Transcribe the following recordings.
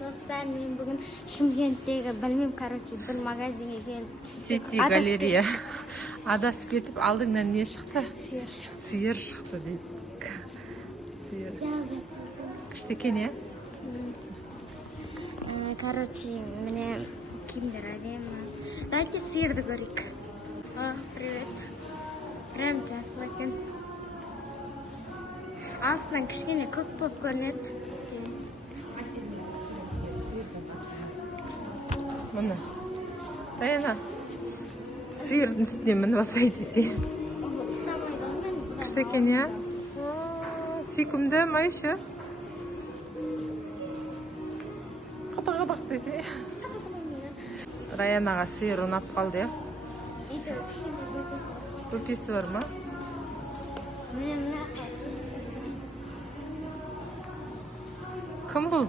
достар, мен бүгін Шымкенттегі, білмеймін, бір магазинге келіп. Сити галерея. Адасып кетіп, алдыңнан не шықты? Сиыр шықты. Сиыр шықты дейді. Сиыр. Кішкене, я? Міне киімдер әдемі. Дайте сиырды көрейік. Привет. Прям жасыл екен. Астынан кішкене көк болып көрінеді. Мына. Даяна. Сиырдың үстіне мініп алсайды десе. Кішкене, я? Сүйкімді ма еще? Қабақ десе. Раянаға сиыр ұнап қалды, я? Көпесі бар ма? Кім бұл?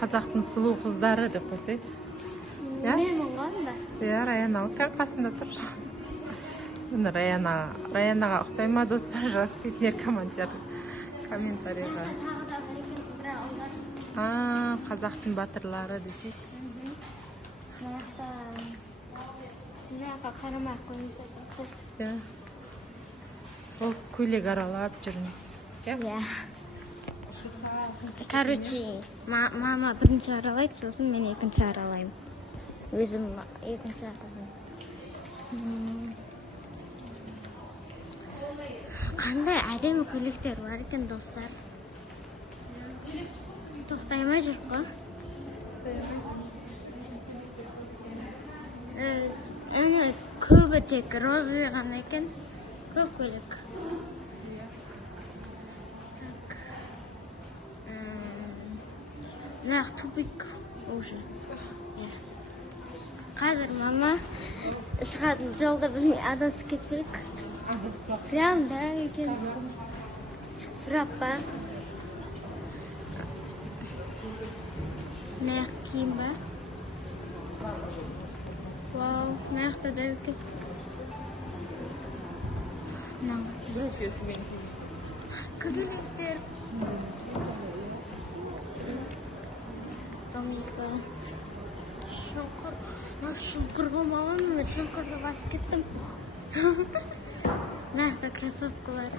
Қазақтың сұлу қыздары деп қойсай. Мен оңғанда. Раяна өткен қасында тұр. Бұны Раянаға ұқсай ма достар? Жазып кетіңдер комментарийға. Қазақтың батырлары десейсіз. Мына қарамақ қойыңыздар. Сол көйлек аралап жүрміз. Мама бірінші аралайды, сосын мен екінші аралаймын. Өзім екінші аралаймын. Қандай әдемі көйлектер бар екен, достар. Тоқтаймай жүр қой. Көбі тек розовый ғана екен. Көп көйлек. Нақ тупик уже. Қазір мама шығатын жолда білмей адасып кетпек. Прям да екен. Сұрап па? Нақ киім ба? Вау, нақты да екен. Көбелектер. Домика. Шұңқыр. Шұңқыр болмаған, мен шұңқырды басып кеттім. Нақты кроссовкалар.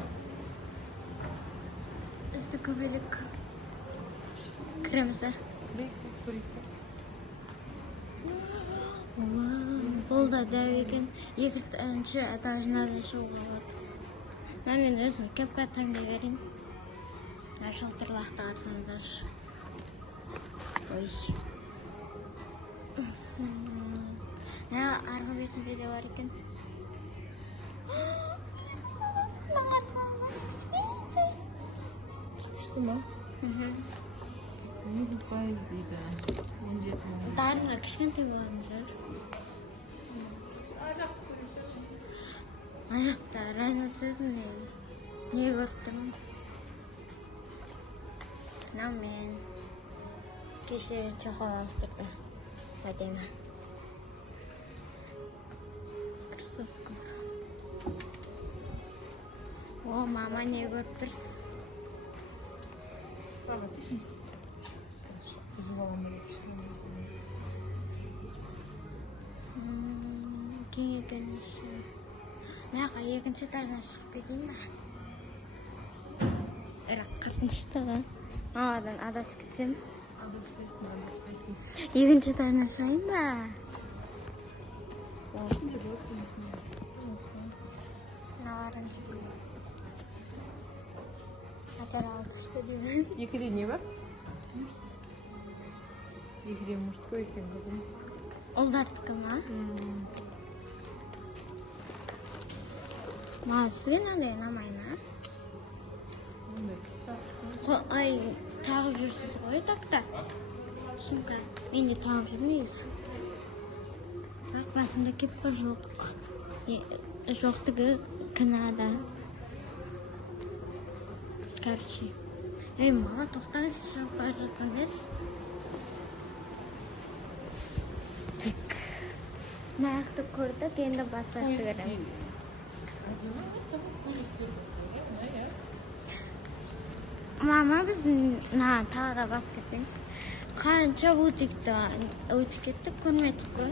Үсті көбелек. Кіремізді. Бұл да дәу екен. Екінші этажына да шығуға болады. Мен өзім кепка таңдай берейін. Жылтырлақты қарсаңыздар. Арғы бетінде де бар екен. Күшті ма? Елу пайыз дейді. 17 мың. Дарынға кішкентай болатын шығар. Аяқта Райна сөзін не көріп тұрмын. Мынау мен кеше чоқал ауыстырды. Әдемі. Кроссовка. О, мама не көріп тұрсыз? Кең екен іші. Наға екінші этажына шығып кетейін ба? Ірақ қыртыншыда ба? Мамадан адасып кетсем? Адаспайсың. Екінші этажына шығайын ба? Ішінде болсын есіне. Наварын. Атар алып үшті деймін. Екіде не бар? Екіде мужской екен қызым. Олдардікі ма? Ма, сізге нандай ұнамай ма? Ай, тағып жүрсіз ғой тақта. Сумка. Мен де тағып жүрмейіз. Бірақ басында кеп бар жоқ. Жоқтығы кінада. Короче. Мама, тоқтаңыз, шығып бара жатқандайсыз. Тек. Нақты көрдік, енді бастақты көреміз. Mama biz tағы да басып кетеміз. Қанша өтіп кеттік, көрмедік қой.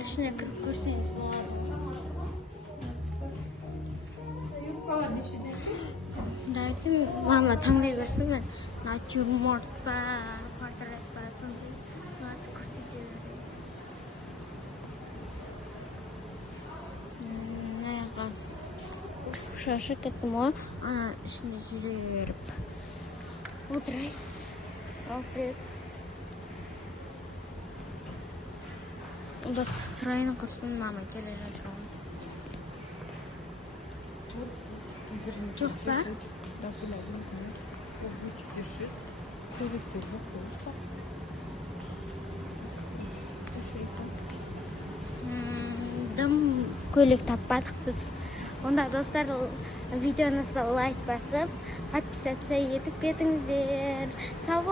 Ішіне кіріп көрсеңіз болады. Дайкин мама таңдай берсін мен натюрморт па, портрет па, сондай оларды көрсете беремін. Аяға шашып кеттім ғой, ана ішіне жүре беріп. Отырайық. Привет. Бak тұрайын құрсын, мама келе жатырмын. Жоқ па? Дым көйлек таппадық біз. Онда достар, видеоны лайк басып, подписаться етіп кетіңіздер. Сау